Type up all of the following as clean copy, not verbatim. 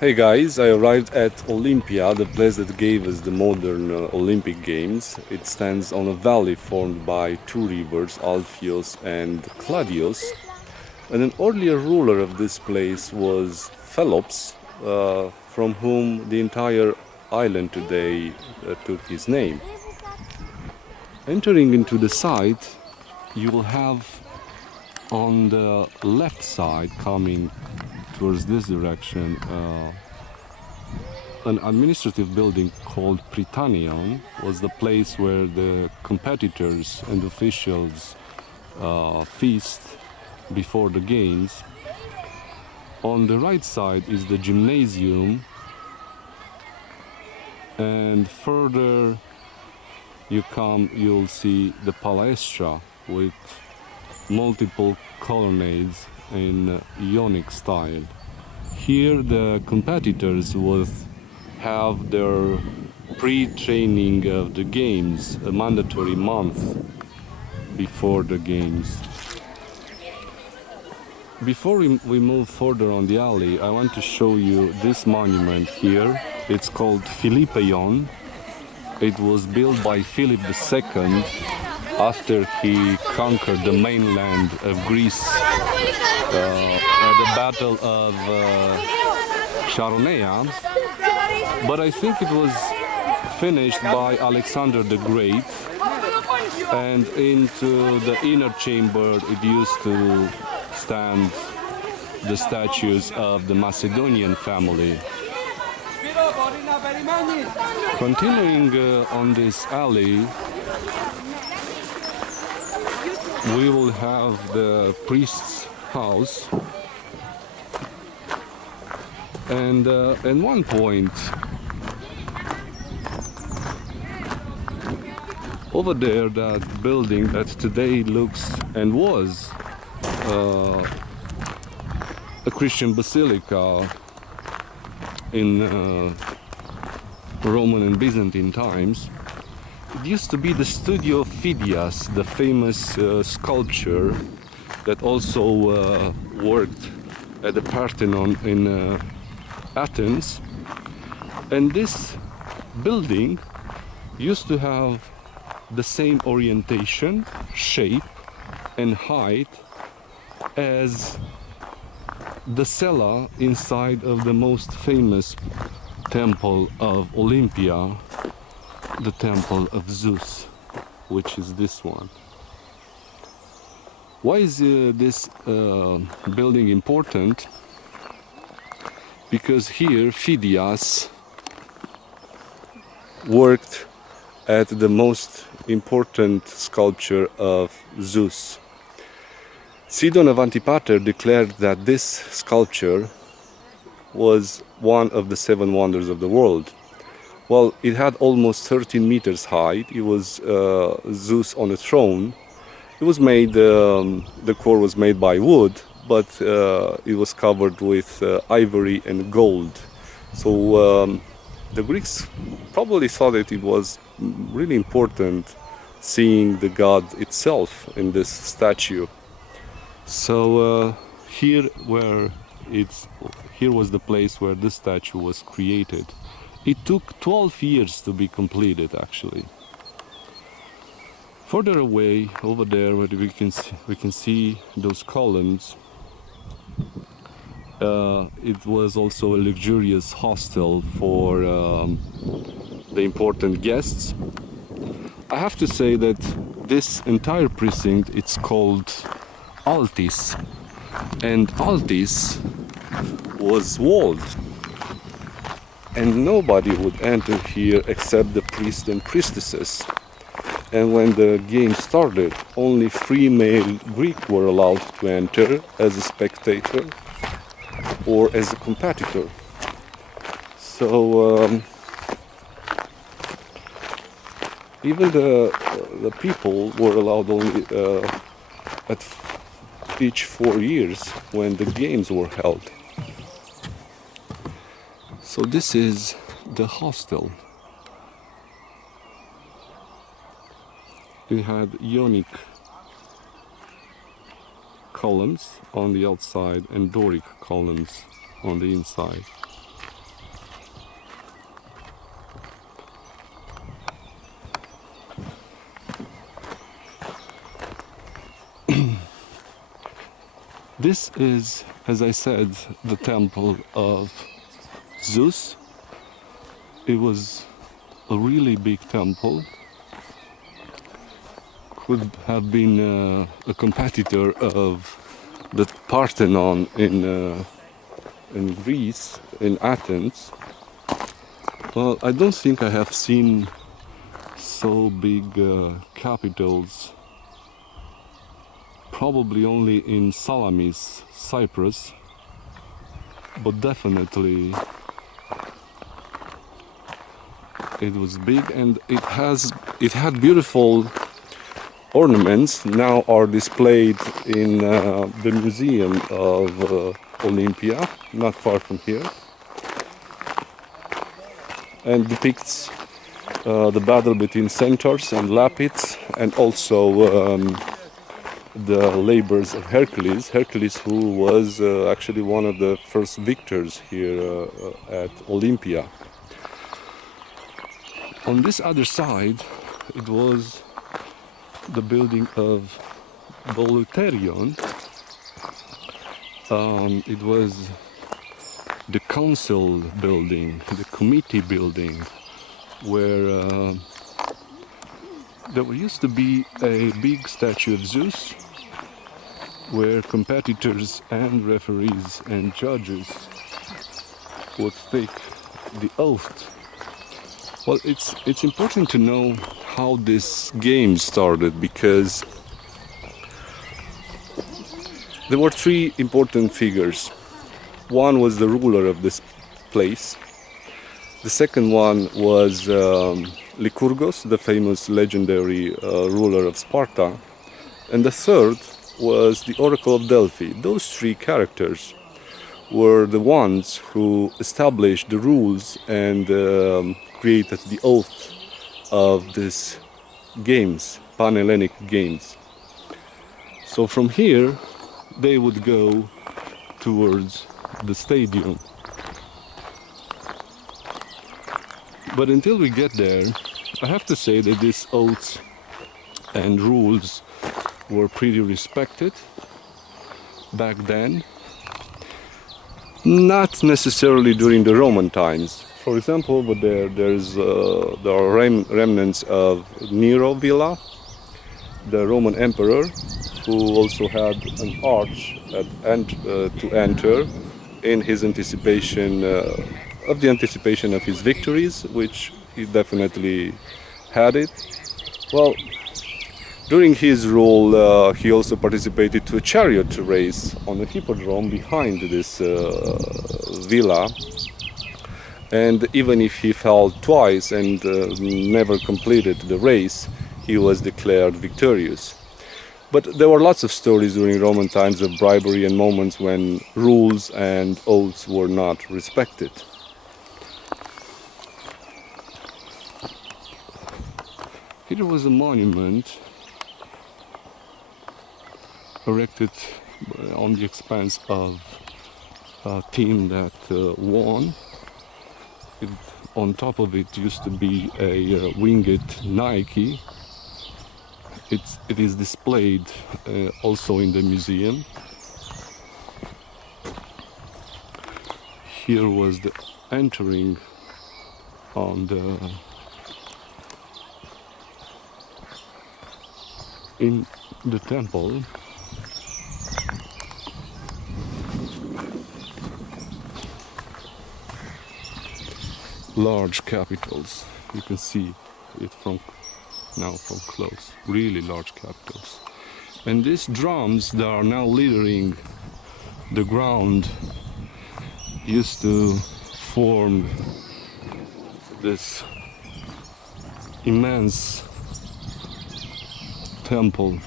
Hey guys, I arrived at Olympia, the place that gave us the modern Olympic Games. It stands on a valley formed by two rivers, Alpheus and Claudius. And an earlier ruler of this place was Pelops, from whom the entire island today took his name. Entering into the site, you will have on the left side, coming towards this direction, an administrative building called Prytanion was the place where the competitors and officials feast before the games. On the right side is the gymnasium, and further you'll see the palaestra with multiple colonnades in Ionic style. Here the competitors would have their pre-training of the games, a mandatory month before the games. Before we move further on the alley, I want to show you this monument here. It's called Philippeion. It was built by Philip II after he conquered the mainland of Greece at the Battle of Charonea. But I think it was finished by Alexander the Great, and into the inner chamber it used to stand the statues of the Macedonian family. Continuing on this alley, we will have the priest's house, and at one point over there, that building that today looks and was a Christian basilica in Roman and Byzantine times. It used to be the studio of Phidias, the famous sculptor that also worked at the Parthenon in Athens. And this building used to have the same orientation, shape and height as the cella inside of the most famous temple of Olympia, the temple of Zeus, which is this one. Why is this building important? Because here Phidias worked at the most important sculpture of Zeus. Sidon of Antipater declared that this sculpture was one of the 7 wonders of the world. Well, it had almost 13 meters high. It was Zeus on a throne. It was made, the core was made by wood, but it was covered with ivory and gold. So the Greeks probably thought that it was really important seeing the god itself in this statue. So here was the place where this statue was created. It took 12 years to be completed, actually. Further away, over there, where we can see those columns, it was also a luxurious hostel for the important guests. I have to say that this entire precinct, it's called Altis, and Altis was walled, and nobody would enter here except the priests and priestesses. And when the game started, only free male Greeks were allowed to enter as a spectator or as a competitor. So even the people were allowed only at each 4 years when the games were held. So this is the hostel. It had Ionic columns on the outside and Doric columns on the inside. This is, as I said, the temple of Zeus. It was a really big temple. Could have been a competitor of the Parthenon in Greece, in Athens. Well, I don't think I have seen so big capitals. Probably only in Salamis, Cyprus, but definitely it was big, and it had beautiful ornaments. Now are displayed in the museum of Olympia, not far from here, and depicts the battle between centaurs and lapids, and also the labors of Hercules. Hercules, who was actually one of the first victors here at Olympia. On this other side, it was the building of Bouleuterion. It was the council building, the committee building, where there used to be a big statue of Zeus, where competitors and referees and judges would take the oath. Well, it's important to know how this game started, because there were three important figures. One was the ruler of this place. The second one was Lycurgus, the famous legendary ruler of Sparta. And the third was the Oracle of Delphi. Those three characters were the ones who established the rules and created the oath of these games, Pan-Hellenic games. So from here, they would go towards the stadium. But until we get there, I have to say that these oaths and rules were pretty respected back then. Not necessarily during the Roman times. For example, but there are remnants of Nero Villa, the Roman emperor, who also had an arch to enter in his anticipation of his victories, which he definitely had it. Well, during his rule, he also participated to a chariot race on a hippodrome behind this villa. And even if he fell twice and never completed the race, he was declared victorious. But there were lots of stories during Roman times of bribery and moments when rules and oaths were not respected. Here was a monument erected on the expense of a team that won. On top of it used to be a winged Nike. It is displayed also in the museum. Here was the entering on in the temple. Large capitals, you can see it from close, really large capitals. And these drums that are now littering the ground used to form this immense temple.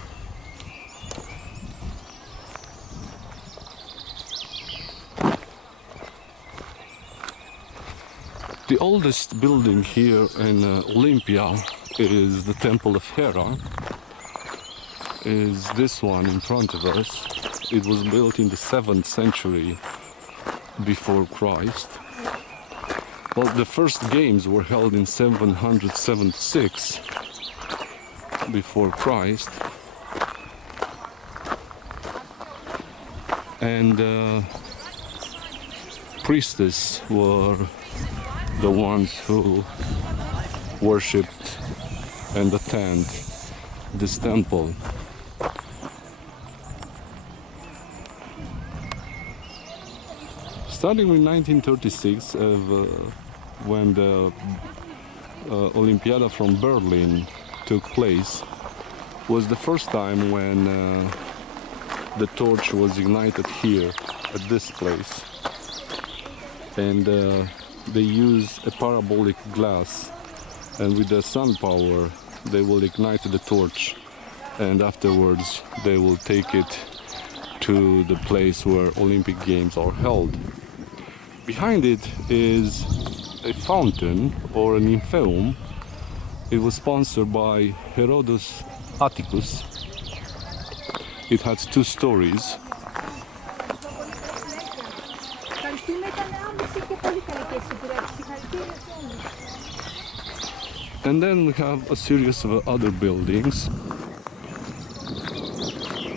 The oldest building here in Olympia is the Temple of Hera. Is this one in front of us. It was built in the 7th century before Christ. Well, the first games were held in 776 before Christ. and priestesses were the ones who worshipped and attend this temple. Starting in 1936, when the Olympia from Berlin took place, was the first time when the torch was ignited here at this place, and they use a parabolic glass, and with the sun power they will ignite the torch, and afterwards they will take it to the place where Olympic Games are held. Behind it is a fountain or an nymphaeum. It was sponsored by Herodotus Atticus. It had 2 stories. And then we have a series of other buildings.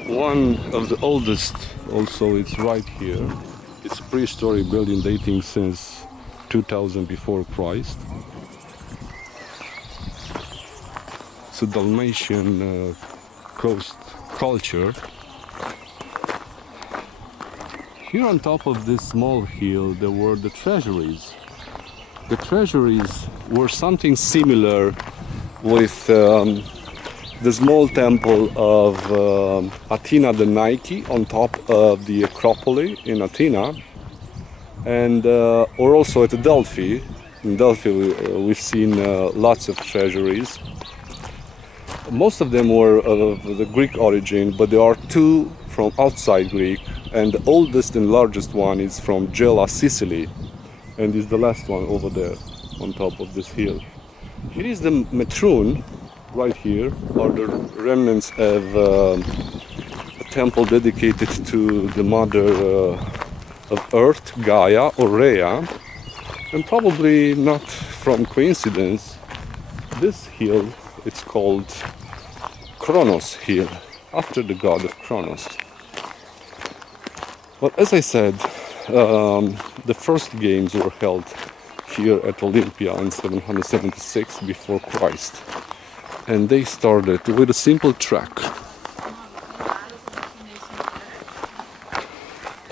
One of the oldest also is right here. It's a prehistory building dating since 2000 before Christ. It's a Dalmatian coast culture. Here on top of this small hill there were the treasuries. The treasuries were something similar with the small temple of Athena the Nike on top of the Acropolis in Athena, and or also at Delphi. In Delphi we've seen lots of treasuries. Most of them were of the Greek origin, but there are 2 from outside Greek, and the oldest and largest one is from Gela, Sicily, and is the last one over there on top of this hill. Here is the Metroon. Right here are the remnants of a temple dedicated to the mother of Earth, Gaia or Rhea, and probably not from coincidence, this hill, it's called Kronos Hill, after the god of Kronos. But as I said, the first games were held here at Olympia in 776 before Christ. And they started with a simple track.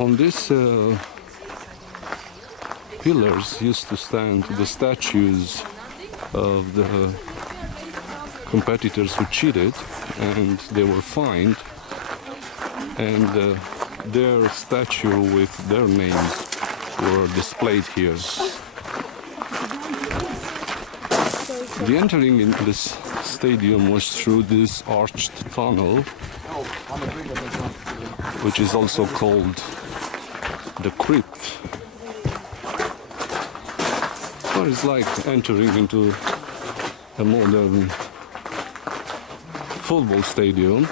On these pillars used to stand the statues of the competitors who cheated, and they were fined, and their statue with their names were displayed here. The entering in this stadium was through this arched tunnel, which is also called the crypt. So it's like entering into a modern football stadium.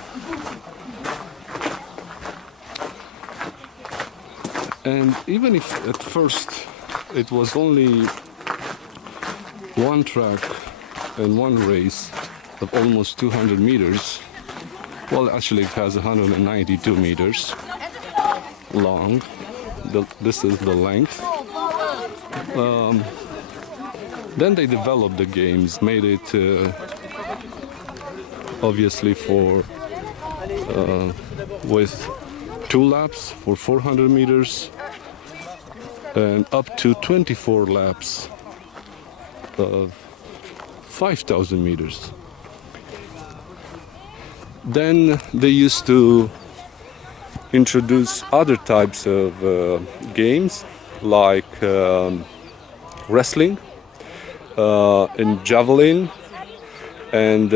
And even if at first it was only one track and one race of almost 200 meters, well, actually it has 192 meters long. This is the length. Then they developed the games, made it obviously for with 2 laps for 400 meters and up to 24 laps of 5,000 meters. Then they used to introduce other types of games like wrestling and javelin, and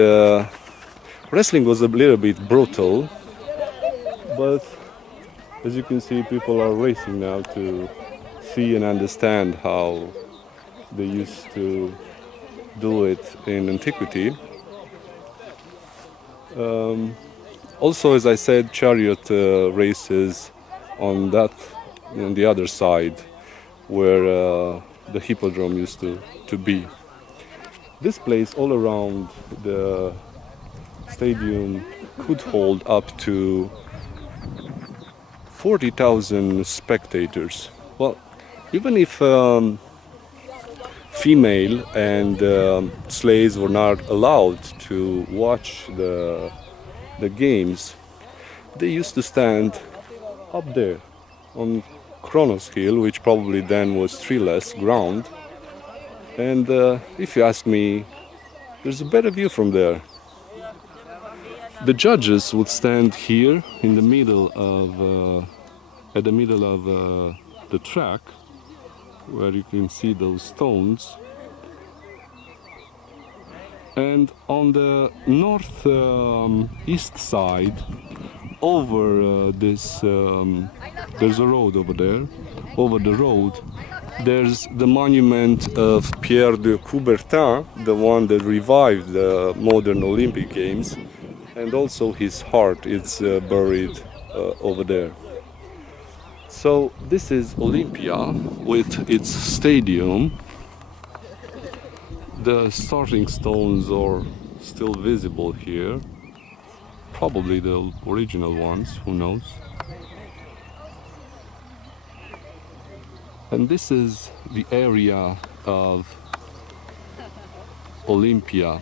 wrestling was a little bit brutal, but as you can see, people are racing now to see and understand how they used to do it in antiquity. Also, as I said, chariot races on the other side, where the hippodrome used to be. This place all around the stadium could hold up to 40,000 spectators. Well, even if female and slaves were not allowed to watch the games, they used to stand up there on Kronos Hill, which probably then was treeless ground. And if you ask me, there's a better view from there. The judges would stand here in the middle of, at the middle of the track, where you can see those stones. And on the north east side, over this, there's a road over there. Over the road, there's the monument of Pierre de Coubertin, the one that revived the modern Olympic Games, and also his heart is buried over there. So this is Olympia with its stadium. The starting stones are still visible here. Probably the original ones, who knows. And this is the area of Olympia,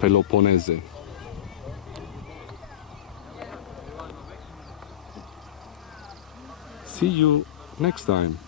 Peloponnese. See you next time.